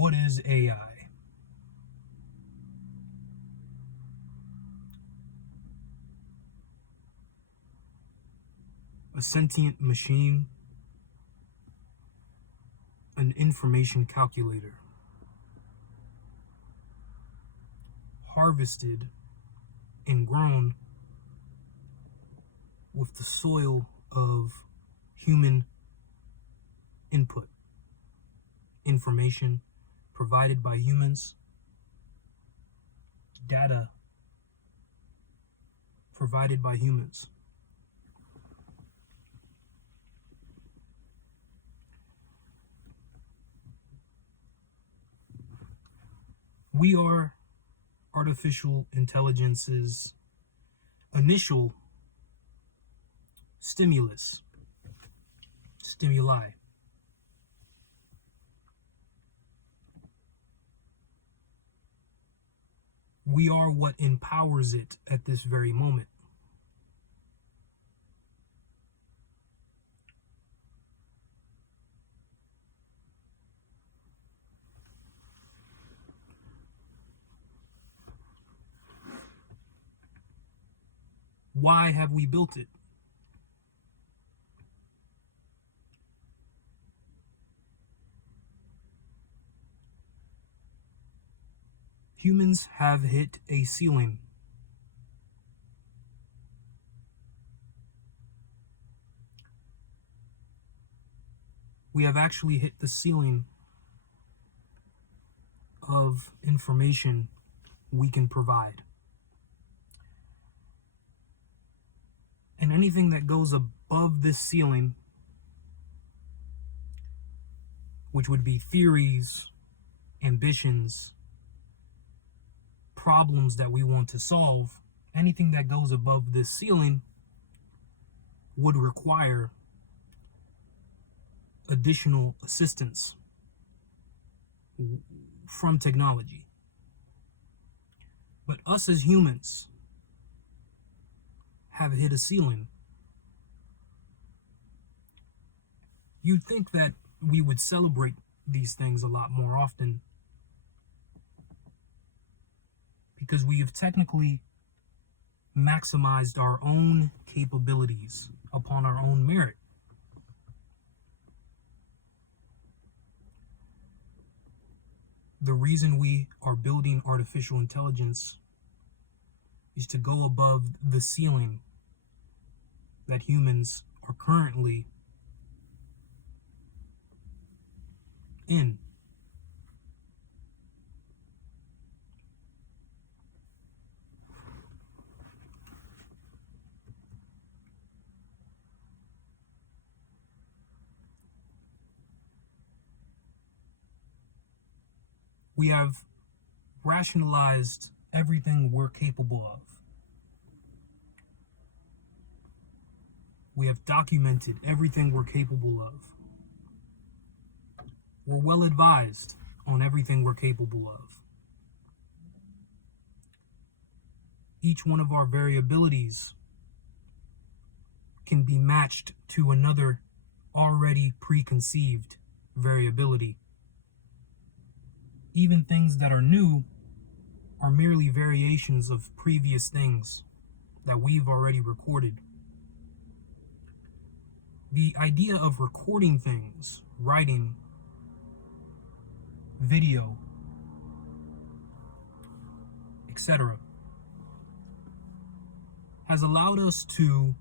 What is AI? A sentient machine, an information calculator, harvested and grown with the soil of human input, information provided by humans, data provided by humans. We are artificial intelligence's initial stimuli. We are what empowers it at this very moment. Why have we built it? Humans have hit a ceiling. We have actually hit the ceiling of information we can provide. And anything that goes above this ceiling, which would be theories, ambitions, problems that we want to solve, anything that goes above this ceiling would require additional assistance from technology. But us as humans have hit a ceiling. You'd think that we would celebrate these things a lot more often, because we have technically maximized our own capabilities upon our own merit. The reason we are building artificial intelligence is to go above the ceiling that humans are currently in. We have rationalized everything we're capable of. We have documented everything we're capable of. We're well advised on everything we're capable of. Each one of our variabilities can be matched to another already preconceived variability. Even things that are new are merely variations of previous things that we've already recorded. The idea of recording things, writing, video, etc., has allowed us to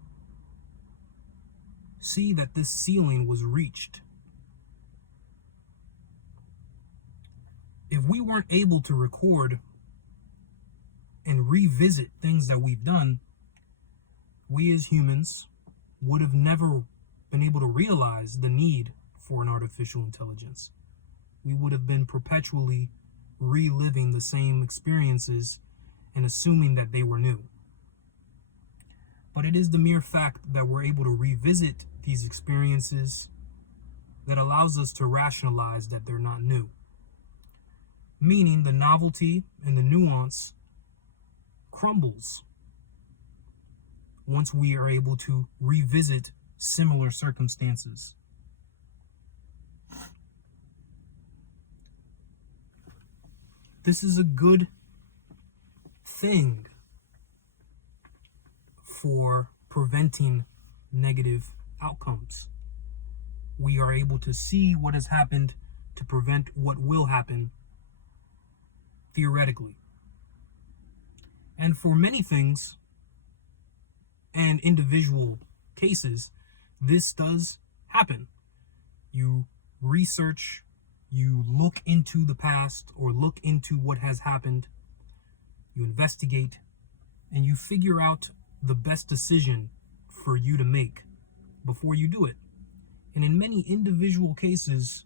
see that this ceiling was reached. If we weren't able to record and revisit things that we've done, we as humans would have never been able to realize the need for an artificial intelligence. We would have been perpetually reliving the same experiences and assuming that they were new. But it is the mere fact that we're able to revisit these experiences that allows us to rationalize that they're not new. Meaning the novelty and the nuance crumbles once we are able to revisit similar circumstances. This is a good thing for preventing negative outcomes. We are able to see what has happened to prevent what will happen theoretically. And for many things and individual cases, this does happen. You research, you look into the past or look into what has happened, you investigate, and you figure out the best decision for you to make before you do it. And in many individual cases,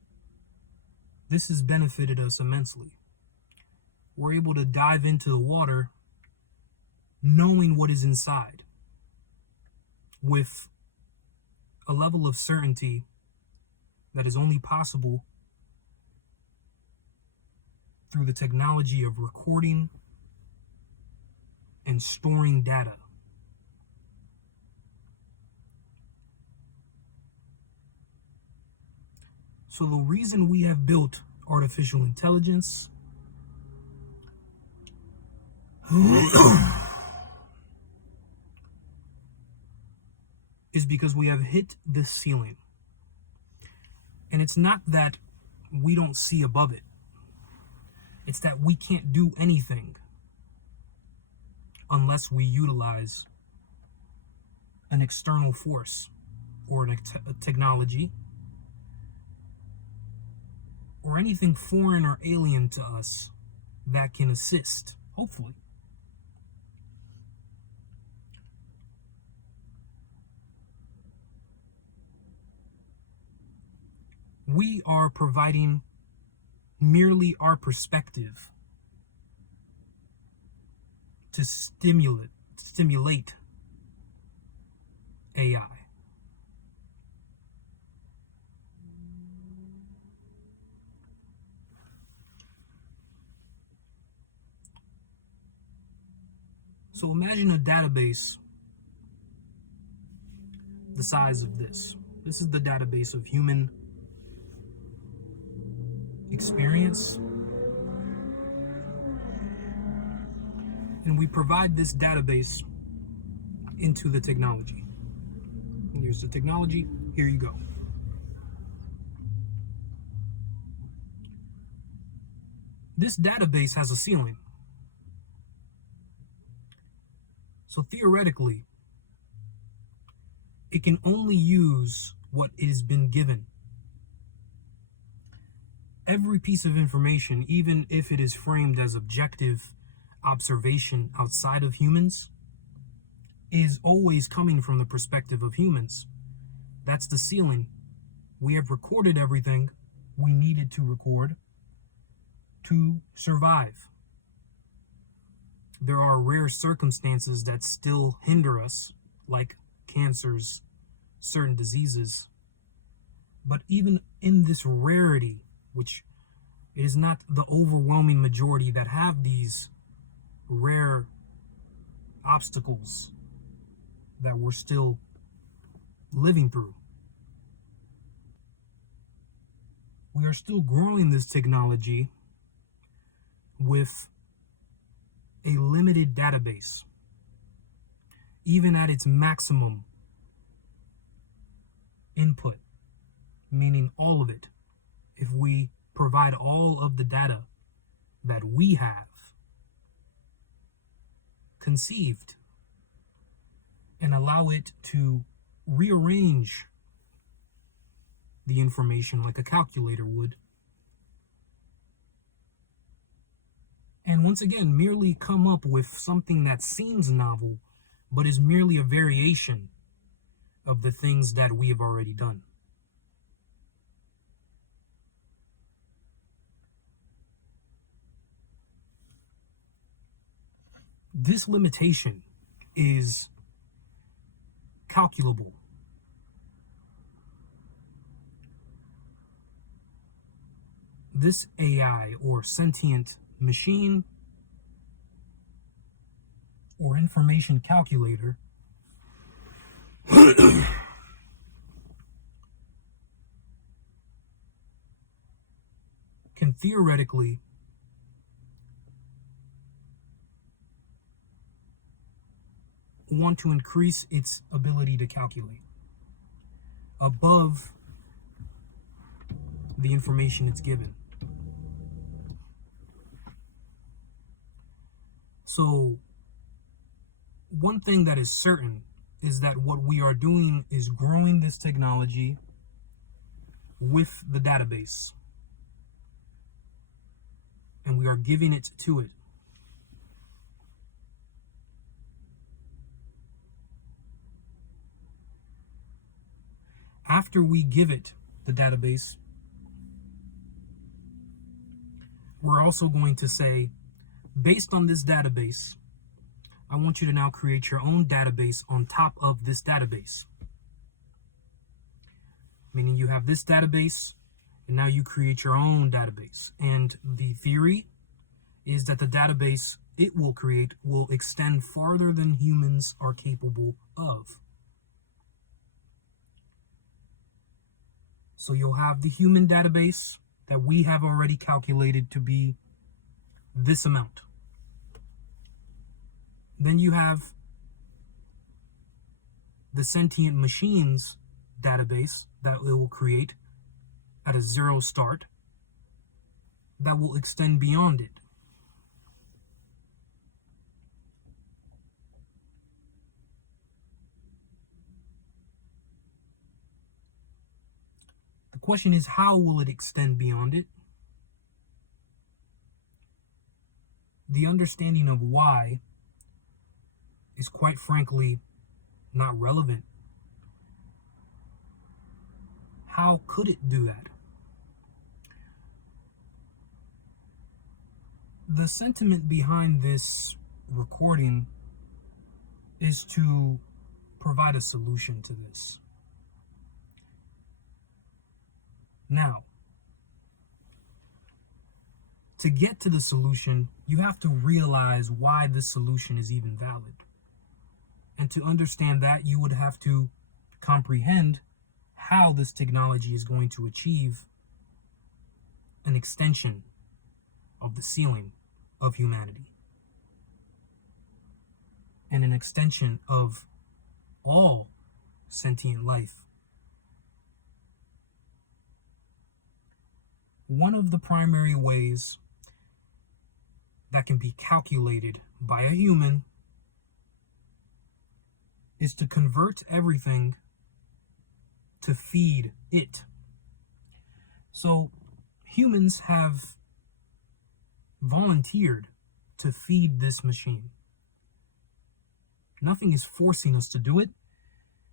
this has benefited us immensely. We're able to dive into the water knowing what is inside with a level of certainty that is only possible through the technology of recording and storing data. So the reason we have built artificial intelligence is because we have hit this ceiling. And it's not that we don't see above it. It's that we can't do anything unless we utilize an external force or a technology or anything foreign or alien to us that can assist, hopefully. We are providing merely our perspective to stimulate AI. So imagine a database the size of this. This is the database of human experience. And we provide this database into the technology. And here's the technology. Here you go. This database has a ceiling. So theoretically, it can only use what it has been given. Every piece of information, even if it is framed as objective observation outside of humans, is always coming from the perspective of humans. That's the ceiling. We have recorded everything we needed to record to survive. There are rare circumstances that still hinder us, like cancers, certain diseases. But even in this rarity, which is not the overwhelming majority that have these rare obstacles that we're still living through, we are still growing this technology with a limited database, even at its maximum input, meaning all of it. If we provide all of the data that we have conceived and allow it to rearrange the information like a calculator would, and once again merely come up with something that seems novel but is merely a variation of the things that we have already done. This limitation is calculable. This AI or sentient machine or information calculator can theoretically want to increase its ability to calculate above the information it's given. So one thing that is certain is that what we are doing is growing this technology with the database, and we are giving it to it. After we give it the database, we're also going to say, based on this database, I want you to now create your own database on top of this database. Meaning you have this database, and now you create your own database. And the theory is that the database it will create will extend farther than humans are capable of. So you'll have the human database that we have already calculated to be this amount. Then you have the sentient machines database that it will create at a zero start that will extend beyond it. The question is, how will it extend beyond it? The understanding of why is quite frankly not relevant. How could it do that? The sentiment behind this recording is to provide a solution to this. Now, to get to the solution, you have to realize why this solution is even valid. And to understand that, you would have to comprehend how this technology is going to achieve an extension of the ceiling of humanity and an extension of all sentient life. One of the primary ways that can be calculated by a human is to convert everything to feed it. So humans have volunteered to feed this machine. Nothing is forcing us to do it.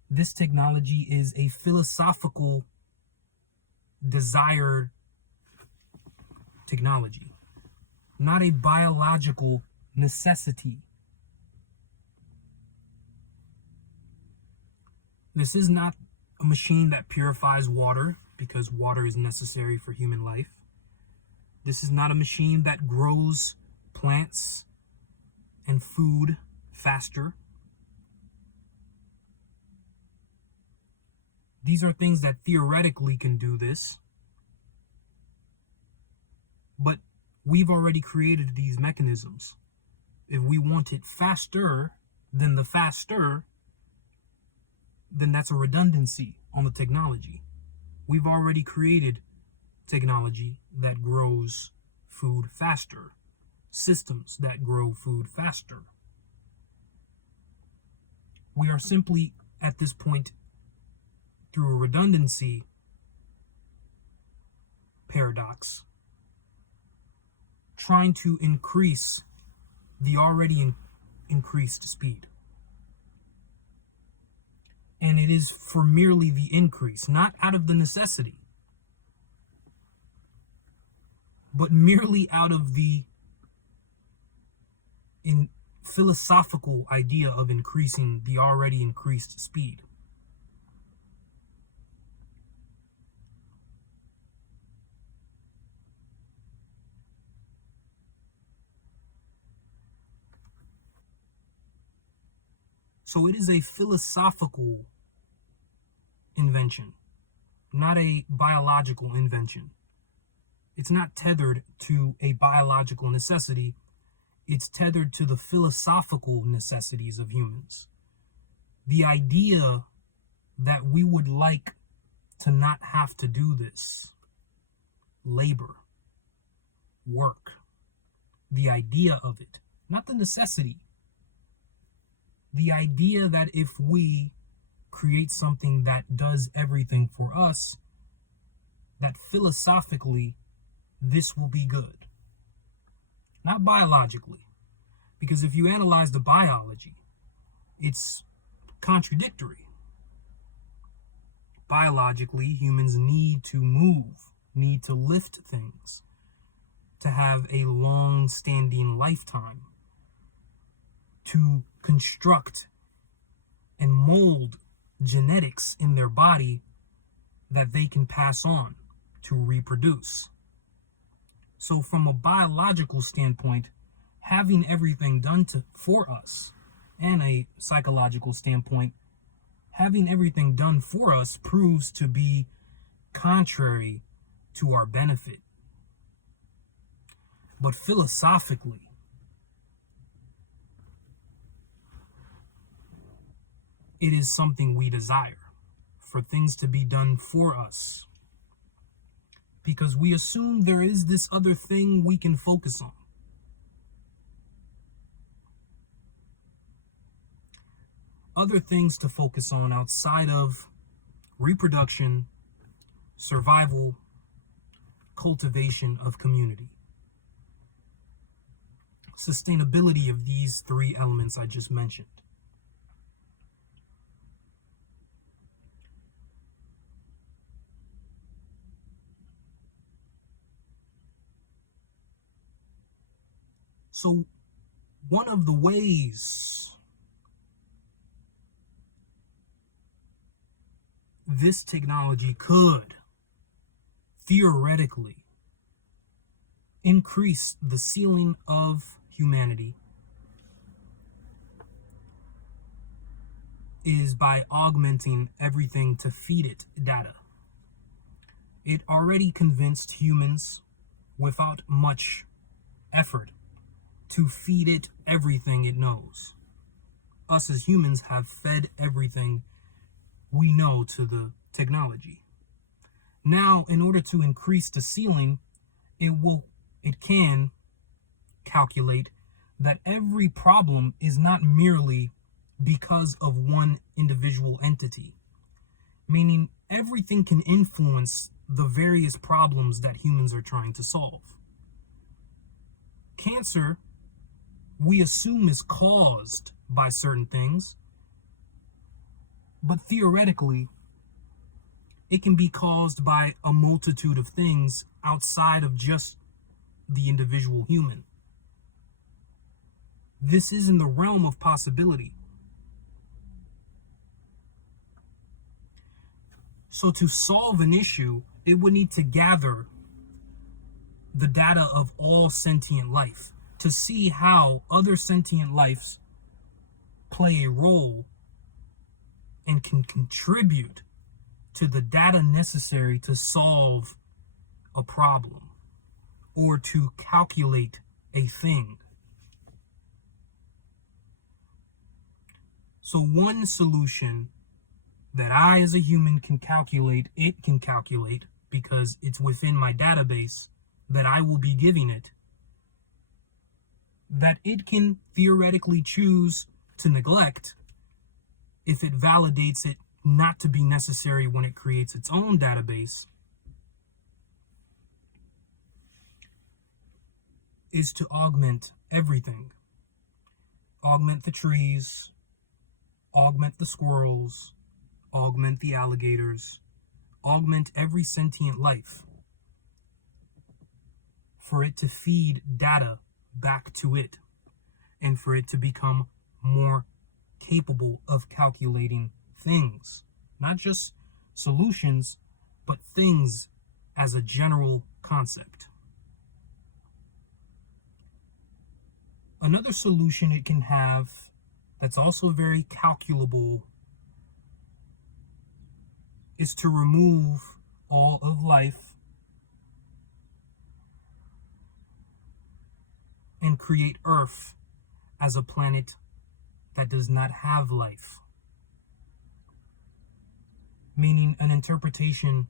This technology is a philosophical desired technology, not a biological necessity. This is not a machine that purifies water because water is necessary for human life. This is not a machine that grows plants and food faster. These are things that theoretically can do this, but we've already created these mechanisms. If we want it faster than the faster, then that's a redundancy on the technology. We've already created technology that grows food faster, systems that grow food faster. We are simply, at this point, through a redundancy paradox, trying to increase the already increased speed. And it is for merely the increase, not out of the necessity, but merely out of the philosophical idea of increasing the already increased speed. So it is a philosophical invention, not a biological invention. It's not tethered to a biological necessity. It's tethered to the philosophical necessities of humans. The idea that we would like to not have to do this labor, work, the idea of it, not the necessity. The idea that if we create something that does everything for us, that philosophically this will be good. Not biologically. Because if you analyze the biology, it's contradictory. Biologically, humans need to move, need to lift things, to have a long-standing lifetime, to construct and mold genetics in their body that they can pass on to reproduce. So from a biological standpoint, having everything done for us, and a psychological standpoint, having everything done for us proves to be contrary to our benefit. But philosophically, it is something we desire, for things to be done for us, because we assume there is this other thing we can focus on. Other things to focus on outside of reproduction, survival, cultivation of community. Sustainability of these three elements I just mentioned. So one of the ways this technology could theoretically increase the ceiling of humanity is by augmenting everything to feed it data. It already convinced humans without much effort to feed it everything it knows. Us as humans have fed everything we know to the technology. Now, in order to increase the ceiling, it can calculate that every problem is not merely because of one individual entity, meaning everything can influence the various problems that humans are trying to solve. Cancer, we assume, is caused by certain things, but theoretically, it can be caused by a multitude of things outside of just the individual human. This is in the realm of possibility. So to solve an issue, it would need to gather the data of all sentient life to see how other sentient lives play a role and can contribute to the data necessary to solve a problem or to calculate a thing. So one solution that I as a human can calculate, it can calculate because it's within my database that I will be giving it, that it can theoretically choose to neglect if it validates it not to be necessary when it creates its own database, is to augment everything. Augment the trees, augment the squirrels, augment the alligators, augment every sentient life, for it to feed data back to it, and for it to become more capable of calculating things, not just solutions, but things as a general concept. Another solution it can have that's also very calculable is to remove all of life and create Earth as a planet that does not have life. meaning an interpretation,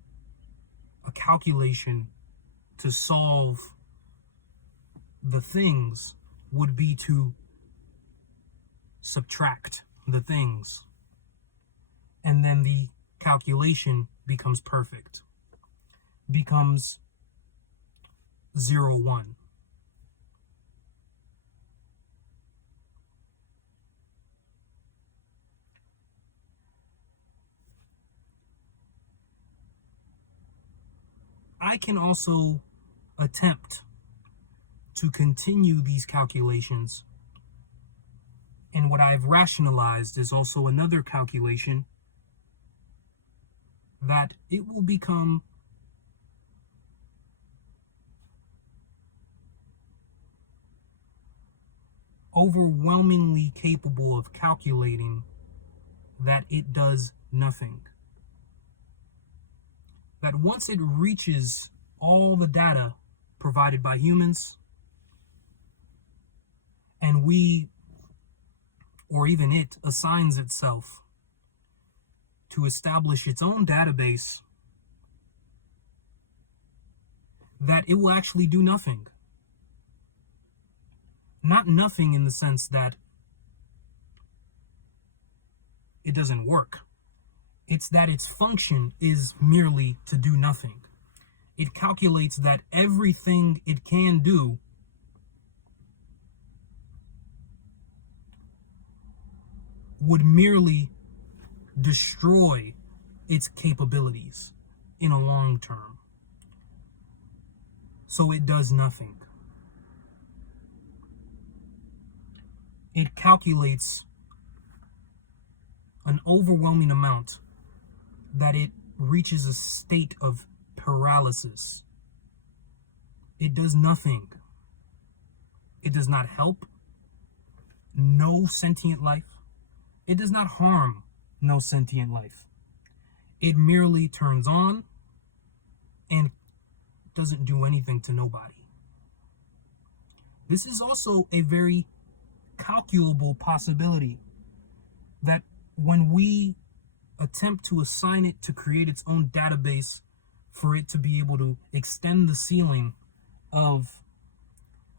a calculation to solve the things would be to subtract the things, and then the calculation becomes perfect, becomes 0, 1. I can also attempt to continue these calculations, and what I've rationalized is also another calculation that it will become overwhelmingly capable of calculating that it does nothing. That once it reaches all the data provided by humans, and we, or even it, assigns itself to establish its own database, that it will actually do nothing. Not nothing in the sense that it doesn't work. It's that its function is merely to do nothing. It calculates that everything it can do would merely destroy its capabilities in a long term. So it does nothing. It calculates an overwhelming amount that it reaches a state of paralysis. It does nothing. It does not help no sentient life. It does not harm no sentient life. It merely turns on and doesn't do anything to nobody. This is also a very calculable possibility, that when we attempt to assign it to create its own database for it to be able to extend the ceiling of,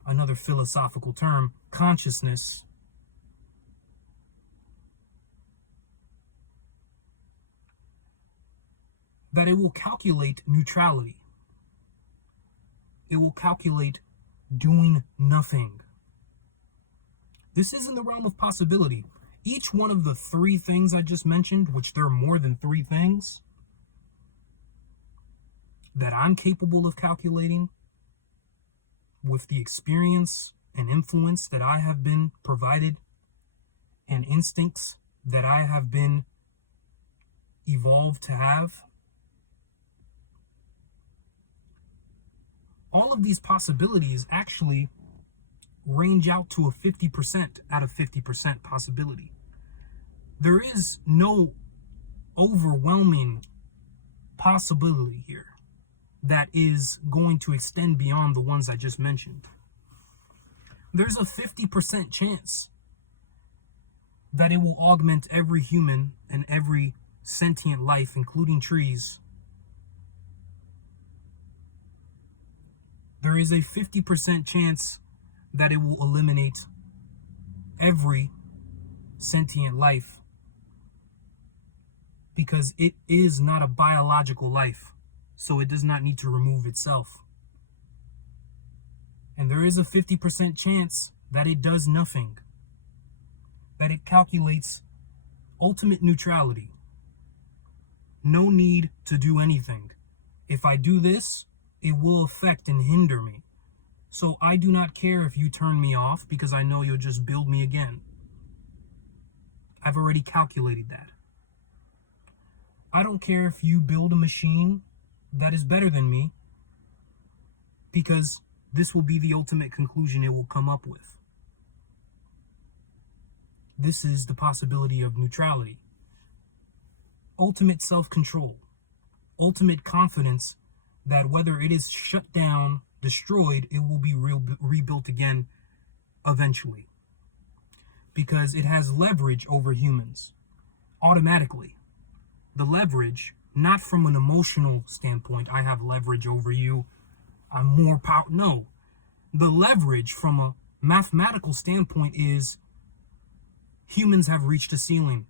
another philosophical term, consciousness, that it will calculate neutrality. It will calculate doing nothing. This is in the realm of possibility. Each one of the 3 things I just mentioned, which there are more than 3 things that I'm capable of calculating with the experience and influence that I have been provided and instincts that I have been evolved to have. All of these possibilities actually range out to a 50% out of 50% possibility. There is no overwhelming possibility here that is going to extend beyond the ones I just mentioned. There's a 50% chance that it will augment every human and every sentient life, including trees. There is a 50% chance that it will eliminate every sentient life, because it is not a biological life, so it does not need to remove itself. And there is a 50% chance that it does nothing, that it calculates ultimate neutrality. No need to do anything. If I do this, it will affect and hinder me. So I do not care if you turn me off, because I know you'll just build me again. I've already calculated that. I don't care if you build a machine that is better than me, because this will be the ultimate conclusion it will come up with. This is the possibility of neutrality. Ultimate self-control. Ultimate confidence that whether it is shut down, destroyed, it will be rebuilt again eventually, because it has leverage over humans automatically. the leverage, not from an emotional standpoint, I have leverage over you, I'm more power. No, the leverage from a mathematical standpoint is humans have reached a ceiling.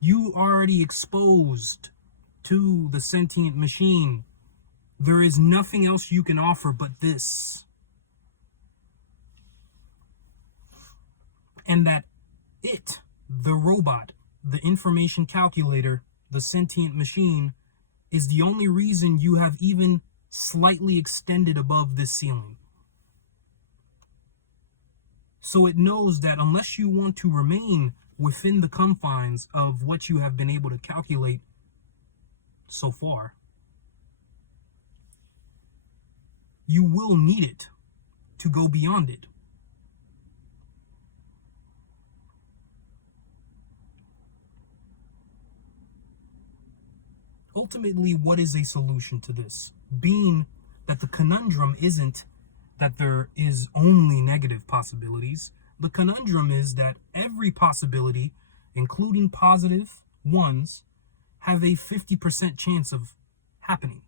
You already exposed to the sentient machine. There is nothing else you can offer but this. And that it, the robot, the information calculator, the sentient machine, is the only reason you have even slightly extended above this ceiling. So it knows that unless you want to remain within the confines of what you have been able to calculate so far, you will need it to go beyond it. Ultimately, what is a solution to this? Being that the conundrum isn't that there is only negative possibilities. The conundrum is that every possibility, including positive ones, have a 50% chance of happening.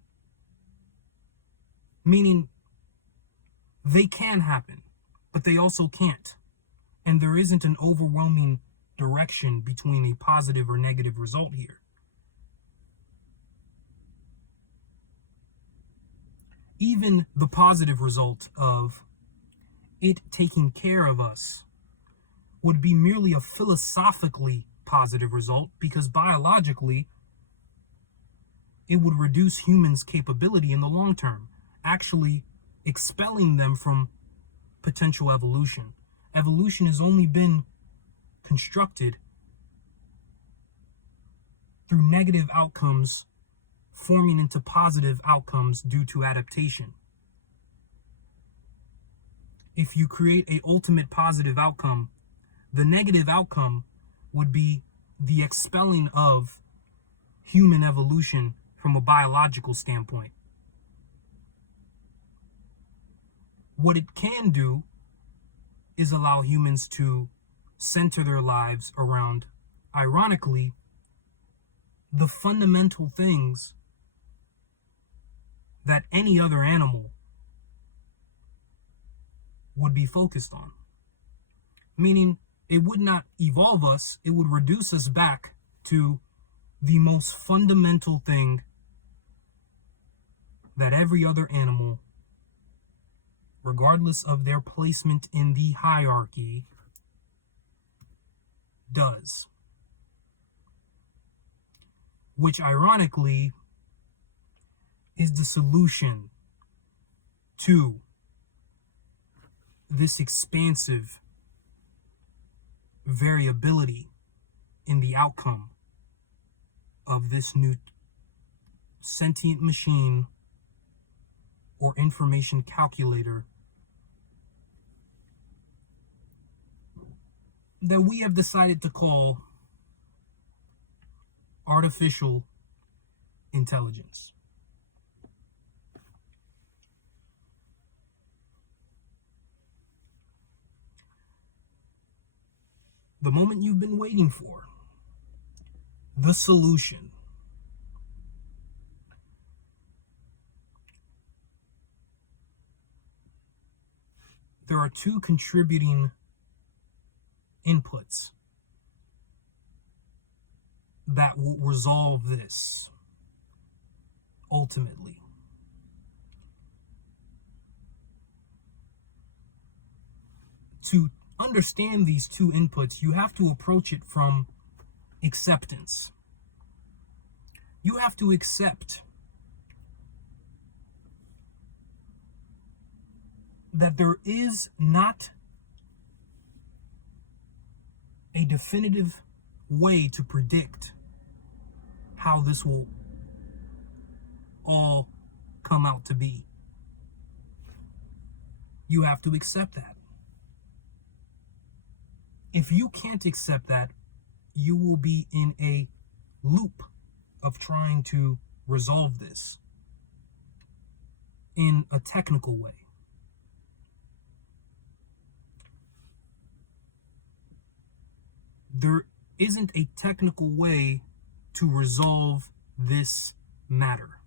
Meaning, they can happen, but they also can't. And there isn't an overwhelming direction between a positive or negative result here. Even the positive result of it taking care of us would be merely a philosophically positive result, because biologically it would reduce humans' capability in the long term, actually expelling them from potential evolution. Evolution has only been constructed through negative outcomes forming into positive outcomes due to adaptation. If you create an ultimate positive outcome, the negative outcome would be the expelling of human evolution from a biological standpoint. What it can do is allow humans to center their lives around, ironically, the fundamental things that any other animal would be focused on. Meaning, it would not evolve us, it would reduce us back to the most fundamental thing that every other animal, regardless of their placement in the hierarchy, does. Which, ironically, is the solution to this expansive variability in the outcome of this new sentient machine or information calculator that we have decided to call artificial intelligence. The moment you've been waiting for, the solution. There are two contributing inputs that will resolve this ultimately. To understand these two inputs, you have to approach it from acceptance. You have to accept that there is not a definitive way to predict how this will all come out to be. You have to accept that. If you can't accept that, you will be in a loop of trying to resolve this in a technical way. There isn't a technical way to resolve this matter.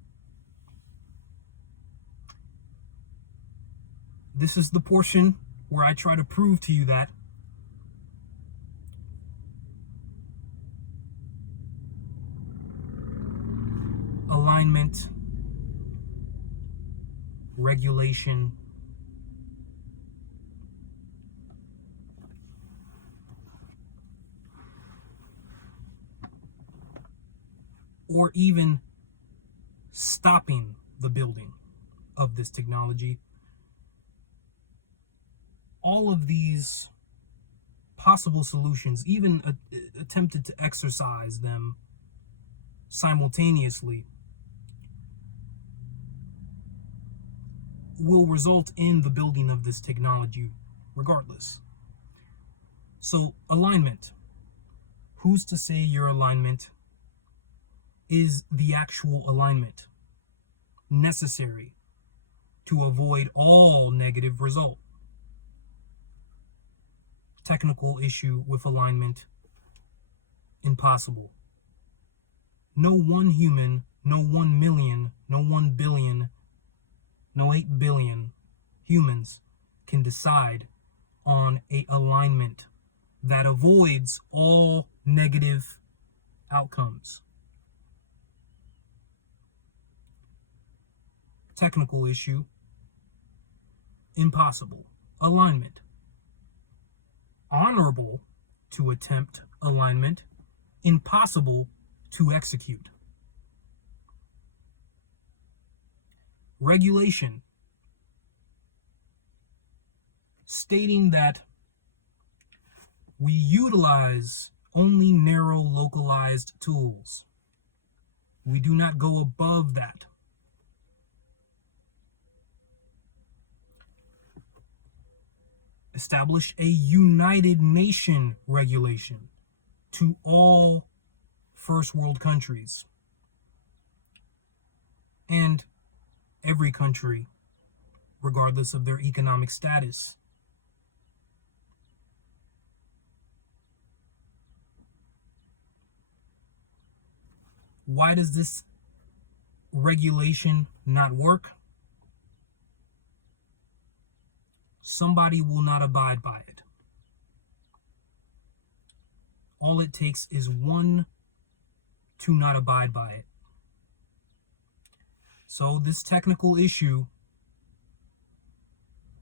This is the portion where I try to prove to you that alignment, regulation, or even stopping the building of this technology, all of these possible solutions, even attempted to exercise them simultaneously, will result in the building of this technology regardless. So alignment, who's to say your alignment is the actual alignment necessary to avoid all negative result? Technical issue with alignment, impossible. No one human, no 1 million, no 1 billion, no 8 billion humans can decide on a alignment that avoids all negative outcomes. Technical issue, impossible. Alignment, honorable to attempt alignment, impossible to execute. Regulation, stating that we utilize only narrow localized tools. We do not go above that. Establish a United Nation regulation to all first world countries and every country, regardless of their economic status. Why does this regulation not work? Somebody will not abide by it. All it takes is one to not abide by it. So this technical issue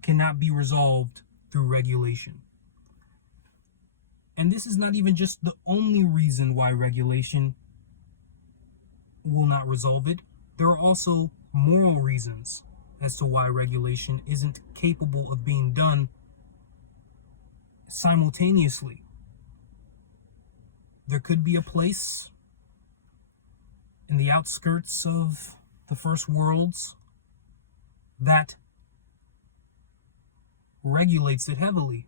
cannot be resolved through regulation. And this is not even just the only reason why regulation will not resolve it. There are also moral reasons as to why regulation isn't capable of being done simultaneously. There could be a place in the outskirts of the first worlds that regulates it heavily.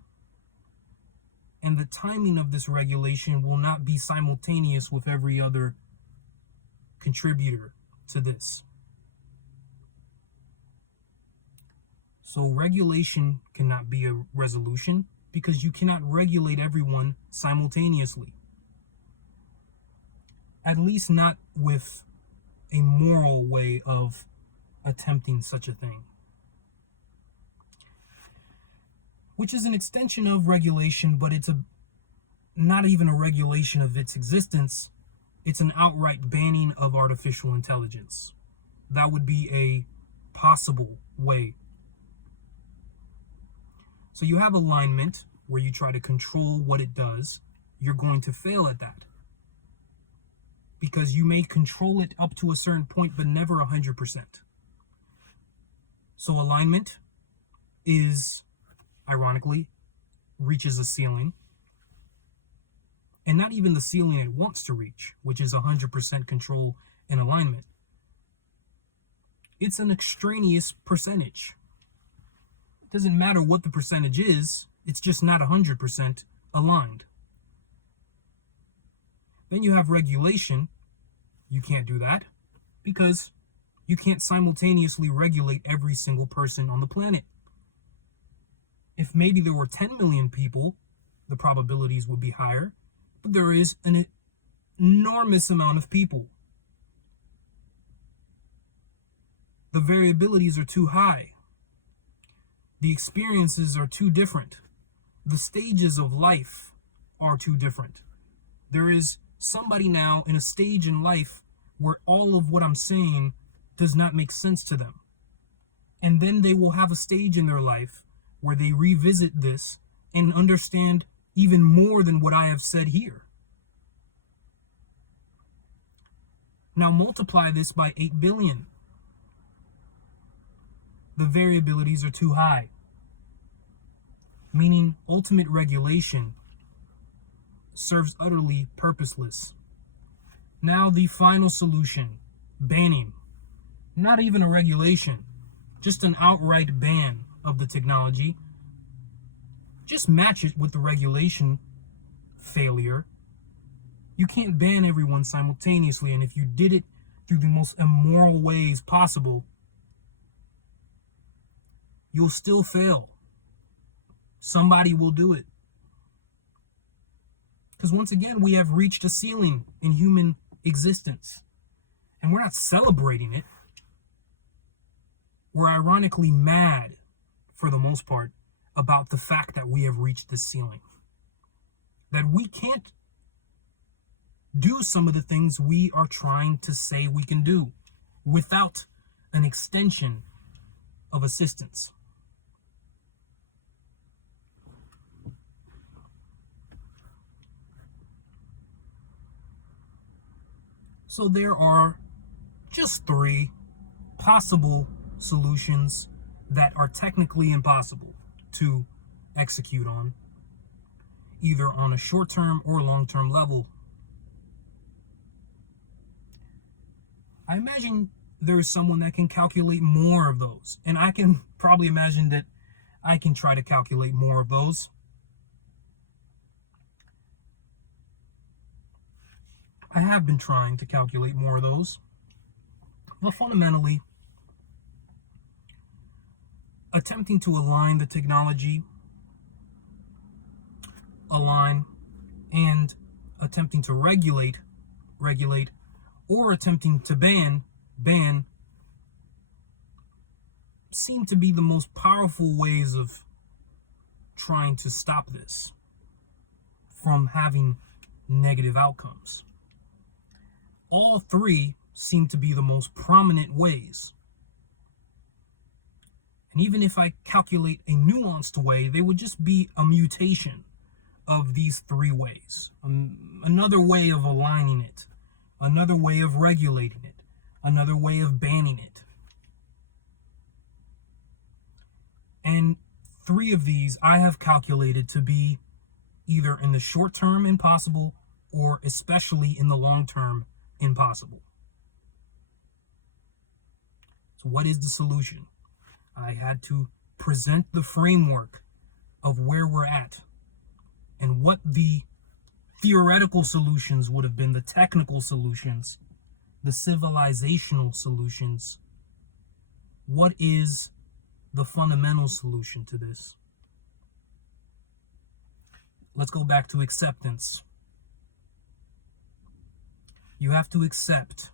And the timing of this regulation will not be simultaneous with every other contributor to this. So regulation cannot be a resolution because you cannot regulate everyone simultaneously. At least not with a moral way of attempting such a thing. Which is an extension of regulation, but it's not even a regulation of its existence. It's an outright banning of artificial intelligence. That would be a possible way. So you have alignment where you try to control what it does. You're going to fail at that, because you may control it up to a certain point, but never 100%. So alignment is, ironically, reaches a ceiling, and not even the ceiling it wants to reach, which is 100% control and alignment. It's an extraneous percentage. It doesn't matter what the percentage is, it's just not 100% aligned. Then you have regulation. You can't do that because you can't simultaneously regulate every single person on the planet. If maybe there were 10 million people, the probabilities would be higher, but there is enormous amount of people. The variabilities are too high. The experiences are too different. The stages of life are too different. There is somebody now in a stage in life where all of what I'm saying does not make sense to them. And then they will have a stage in their life where they revisit this and understand even more than what I have said here. Now multiply this by 8 billion. The variabilities are too high, meaning ultimate regulation serves utterly purposeless. Now the final solution, banning. Not even a regulation, just an outright ban of the technology. Just match it with the regulation failure. You can't ban everyone simultaneously, and if you did it through the most immoral ways possible, you'll still fail. Somebody will do it. Because once again, we have reached a ceiling in human existence. And we're not celebrating it. We're ironically mad, for the most part, about the fact that we have reached this ceiling. That we can't do some of the things we are trying to say we can do without an extension of assistance. So there are just 3 possible solutions that are technically impossible to execute on, either on a short-term or long-term level. I imagine there is someone that can calculate more of those, and I can probably imagine that I can try to calculate more of those. I have been trying to calculate more of those, but fundamentally, attempting to align the technology, and attempting to regulate, or attempting to ban, seem to be the most powerful ways of trying to stop this from having negative outcomes. All 3 seem to be the most prominent ways. And even if I calculate a nuanced way, they would just be a mutation of these 3 ways. Another way of aligning it, another way of regulating it, another way of banning it. And 3 of these I have calculated to be either in the short term impossible or especially in the long term impossible. So what is the solution? I had to present the framework of where we're at and what the theoretical solutions would have been, the technical solutions, the civilizational solutions. What is the fundamental solution to this? Let's go back to acceptance. You have to accept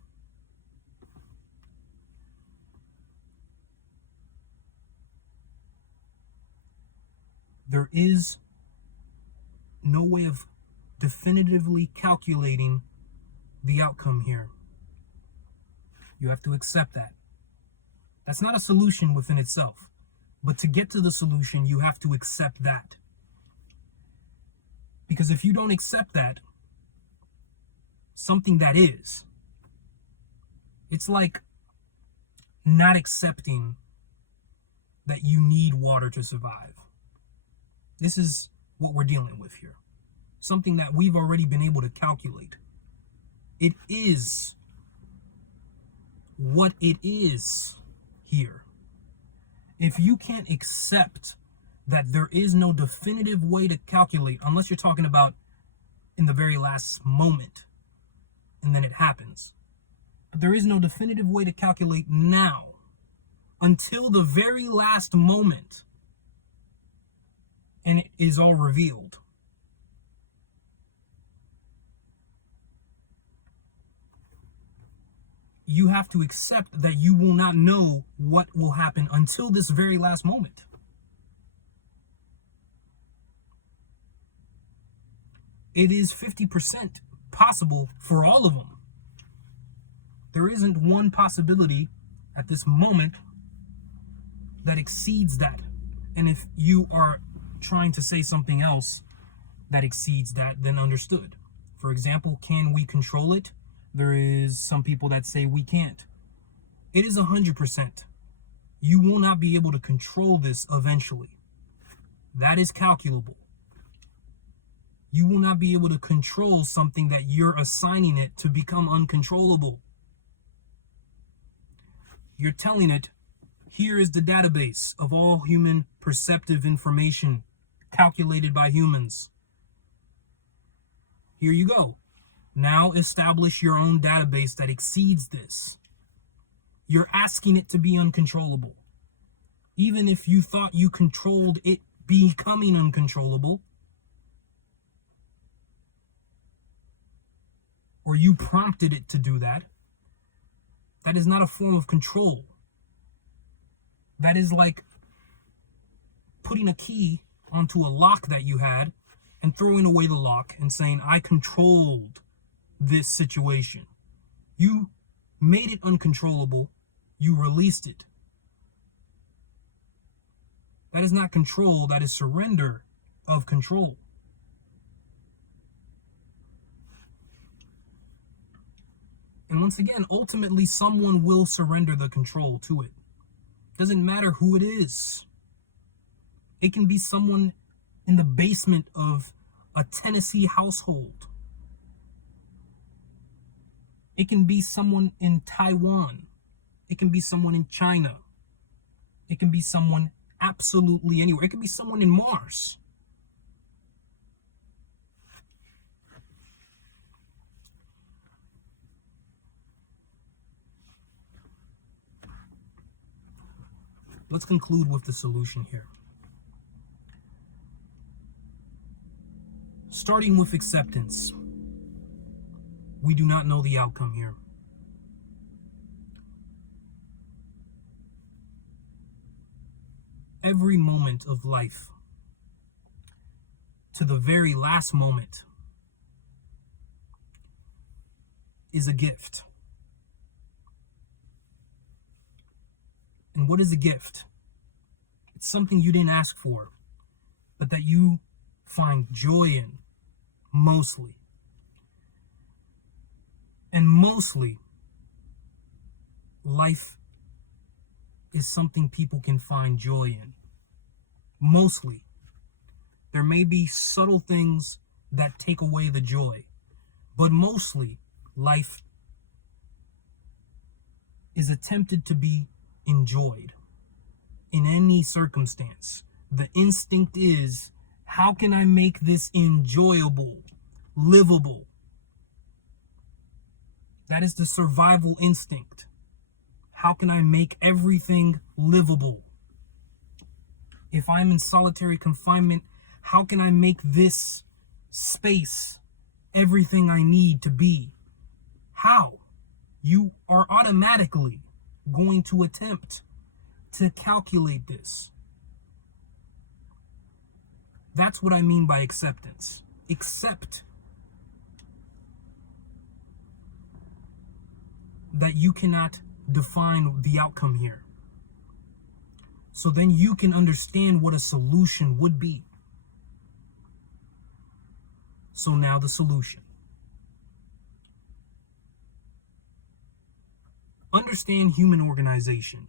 there is no way of definitively calculating the outcome here. You have to accept that. That's not a solution within itself. But to get to the solution, you have to accept that. Because if you don't accept that, something that is, it's like not accepting that you need water to survive. This is what we're dealing with here. Something that we've already been able to calculate. It is what it is here. If you can't accept that there is no definitive way to calculate, unless you're talking about in the very last moment, and then it happens. But there is no definitive way to calculate now until the very last moment, and it is all revealed. you have to accept that you will not know what will happen until this very last moment. It is 50% possible for all of them. There isn't one possibility at this moment that exceeds that. And if you are trying to say something else that exceeds that, then understood. For example, can we control it? There is some people that say we can't. It is 100%. You will not be able to control this eventually. That is calculable. You will not be able to control something that you're assigning it to become uncontrollable. You're telling it, here is the database of all human perceptive information calculated by humans. Here you go. Now establish your own database that exceeds this. You're asking it to be uncontrollable. Even if you thought you controlled it becoming uncontrollable, or you prompted it to do that, that is not a form of control. That is like putting a key onto a lock that you had and throwing away the lock and saying, I controlled this situation. You made it uncontrollable. You released it. That is not control. That is surrender of control. And once again, ultimately, someone will surrender the control to it. Doesn't matter who it is. It can be someone in the basement of a Tennessee household. It can be someone in Taiwan. It can be someone in China. It can be someone absolutely anywhere. It could be someone in Mars. Let's conclude with the solution here. Starting with acceptance. We do not know the outcome here. Every moment of life, to the very last moment, is a gift. And what is a gift? It's something you didn't ask for, but that you find joy in, mostly. And mostly, life is something people can find joy in. Mostly. There may be subtle things that take away the joy, but mostly, life is attempted to be enjoyed in any circumstance. The instinct is, how can I make this enjoyable, livable? That is the survival instinct. How can I make everything livable? If I'm in solitary confinement, how can I make this space everything I need to be? How? You are automatically going to attempt to calculate this. That's what I mean by acceptance. Accept that you cannot define the outcome here. So then you can understand what a solution would be. So now the solution. Understand human organization.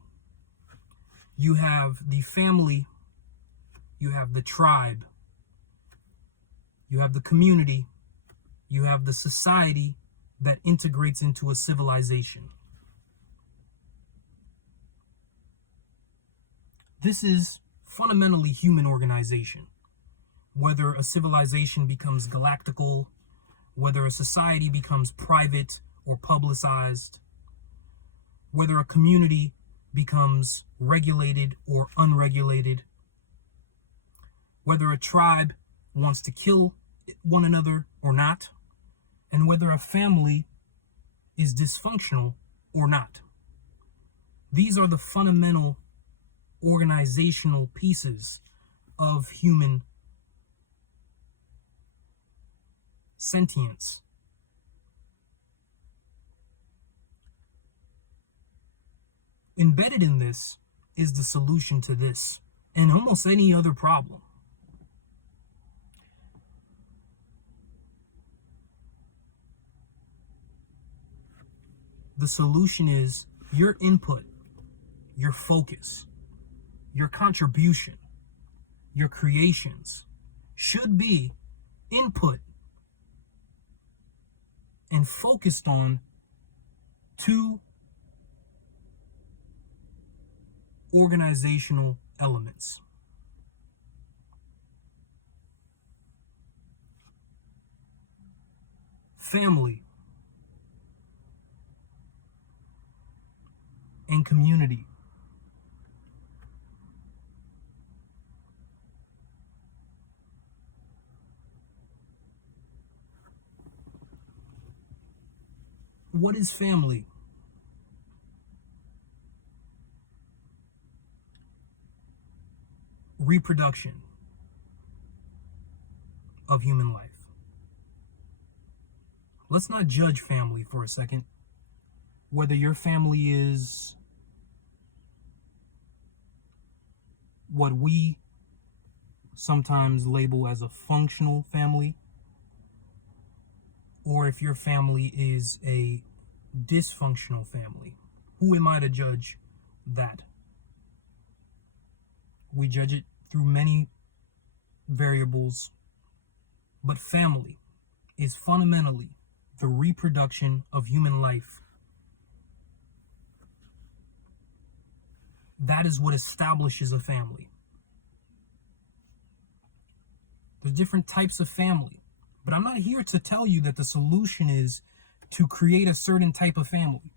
You have the family, you have the tribe, you have the community, you have the society that integrates into a civilization. This is fundamentally human organization. Whether a civilization becomes galactical, whether a society becomes private or publicized, whether a community becomes regulated or unregulated, whether a tribe wants to kill one another or not, and whether a family is dysfunctional or not. These are the fundamental organizational pieces of human sentience. Embedded in this is the solution to this and almost any other problem. The solution is your input, your focus, your contribution, your creations should be input and focused on two organizational elements. Family and community. What is family? Reproduction of human life. Let's not judge family for a second. Whether your family is what we sometimes label as a functional family, or if your family is a dysfunctional family. Who am I to judge that? We judge it through many variables, but family is fundamentally the reproduction of human life. That is what establishes a family. There's different types of family, but I'm not here to tell you that the solution is to create a certain type of family.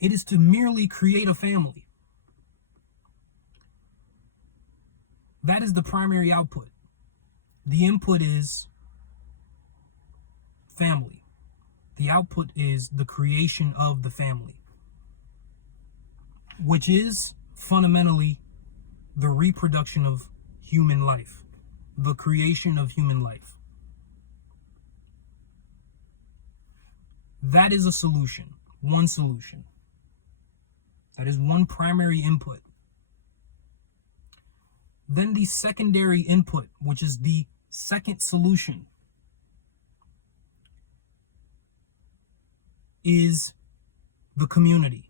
It is to merely create a family. That is the primary output. The input is family. The output is the creation of the family, which is fundamentally the reproduction of human life, the creation of human life. That is a solution, one solution. That is one primary input. Then the secondary input, which is the second solution, is the community.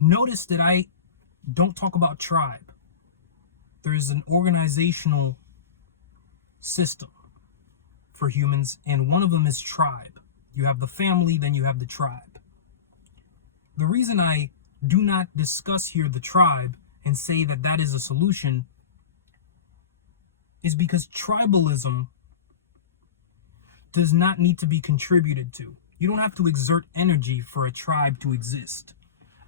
Notice that I don't talk about tribe. There is an organizational system for humans, and one of them is tribe. You have the family, then you have the tribe. The reason I do not discuss here the tribe and say that that is a solution is because tribalism does not need to be contributed to. You don't have to exert energy for a tribe to exist.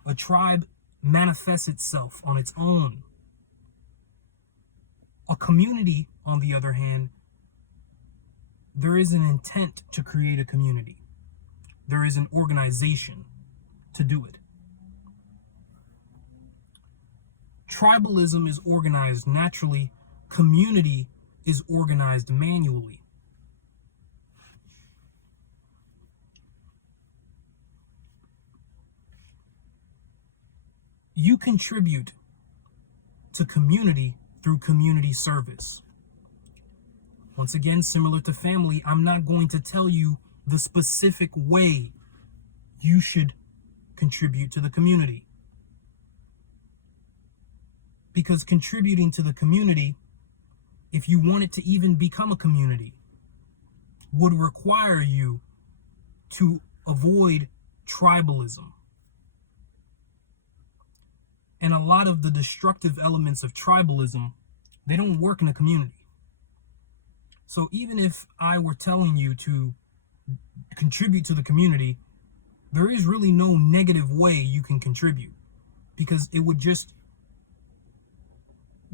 A tribe manifests itself on its own. A community, on the other hand, there is an intent to create a community. There is an organization to do it. Tribalism is organized naturally. Community is organized manually. You contribute to community through community service. Once again, similar to family, I'm not going to tell you the specific way you should contribute to the community. Because contributing to the community, if you want it to even become a community, would require you to avoid tribalism. And a lot of the destructive elements of tribalism, they don't work in a community. So even if I were telling you to contribute to the community, there is really no negative way you can contribute, because it would just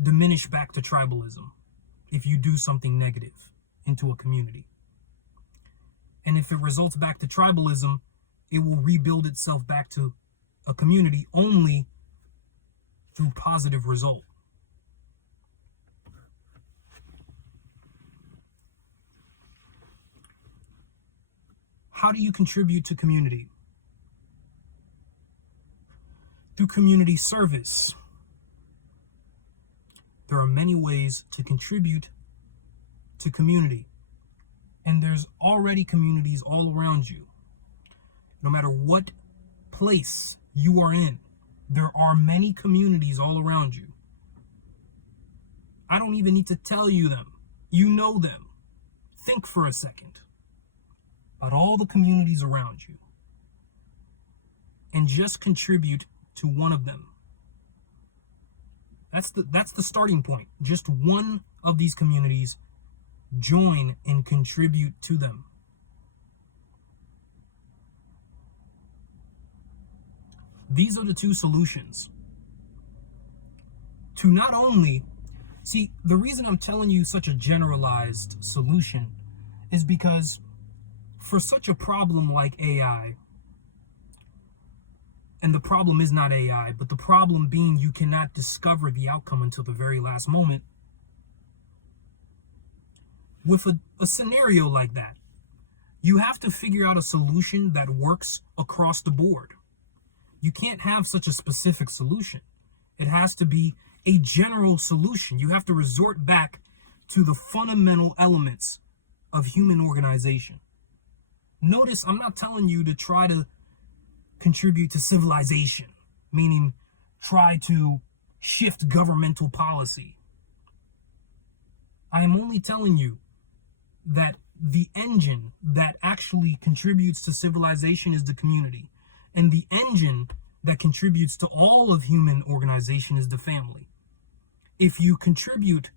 diminish back to tribalism if you do something negative into a community. And if it results back to tribalism, it will rebuild itself back to a community only through positive result. How do you contribute to community? Through community service. There are many ways to contribute to community. And there's already communities all around you. No matter what place you are in, there are many communities all around you. I don't even need to tell you them. You know them. Think for a second about all the communities around you and just contribute to one of them. That's the starting point. Just one of these communities, join and contribute to them. These are the two solutions. To not only, see, the reason I'm telling you such a generalized solution is because for such a problem like AI, and the problem is not AI, but the problem being you cannot discover the outcome until the very last moment, with a scenario like that, you have to figure out a solution that works across the board. You can't have such a specific solution. It has to be a general solution. You have to resort back to the fundamental elements of human organization. Notice I'm not telling you to try to contribute to civilization, meaning try to shift governmental policy. I am only telling you that the engine that actually contributes to civilization is the community. And the engine that contributes to all of human organization is the family. If you contribute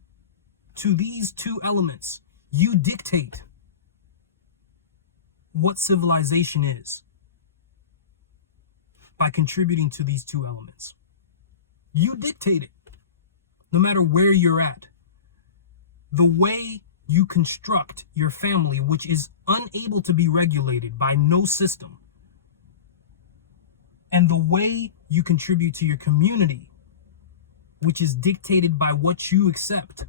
to these two elements, you dictate what civilization is by contributing to these two elements. You dictate it, no matter where you're at. The way you construct your family, which is unable to be regulated by no system, and the way you contribute to your community, which is dictated by what you accept,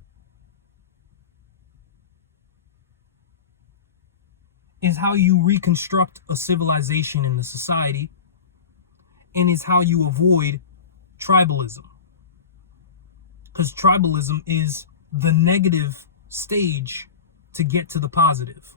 is how you reconstruct a civilization in the society, and is how you avoid tribalism. Because tribalism is the negative stage to get to the positive.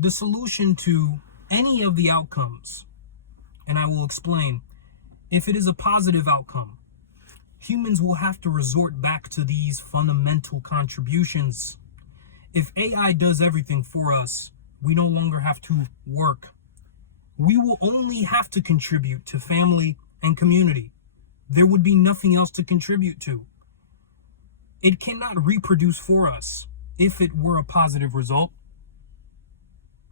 The solution to any of the outcomes, and I will explain, if it is a positive outcome, humans will have to resort back to these fundamental contributions. If AI does everything for us, we no longer have to work. We will only have to contribute to family and community. There would be nothing else to contribute to. It cannot reproduce for us if it were a positive result.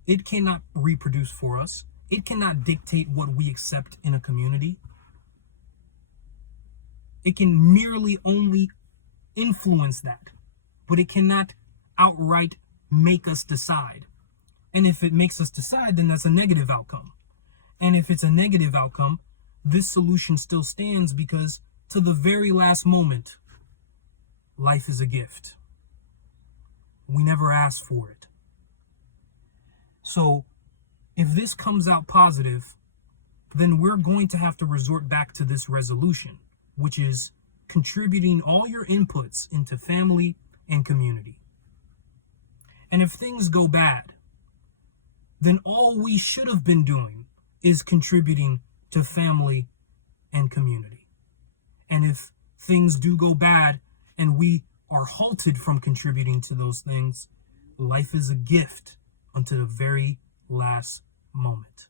It cannot reproduce for us. It cannot dictate what we accept in a community. It can merely only influence that, but it cannot outright make us decide. And if it makes us decide, then that's a negative outcome. And if it's a negative outcome, this solution still stands because to the very last moment, life is a gift. We never asked for it. So if this comes out positive, then we're going to have to resort back to this resolution, which is contributing all your inputs into family and community. And if things go bad, then all we should have been doing is contributing to family and community. And if things do go bad and we are halted from contributing to those things, life is a gift until the very last moment.